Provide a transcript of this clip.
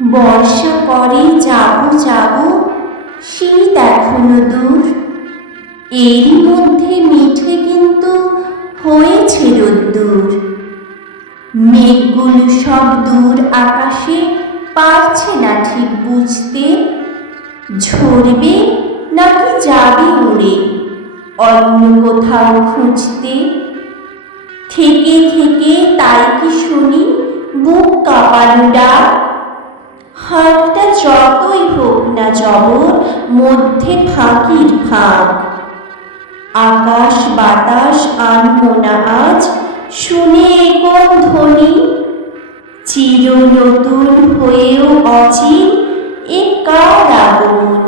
বর্ষা পরে যাব যাব, শীত এখনো দূর। এরই মধ্যে মিঠে কিন্তু হয়েছে রোদ্দুর। মেঘগুলো সব দূর আকাশে, পারছে না ঠিক বুঝতে ঝরবে নাকি যাবে উড়ে অন্য কোথাও খুঁজতে। থেকে থেকে তাই কি শুনি বুক কাঁপানো ডাক, হাতটা যতই হোক না জবর, মধ্যে ফাঁকির ফাঁক। আকাশ বাতাস আনবো না আজ, শুনে এ কোন ধ্বনি, চির নতুন হয়েও অচিন এ কার আগমন।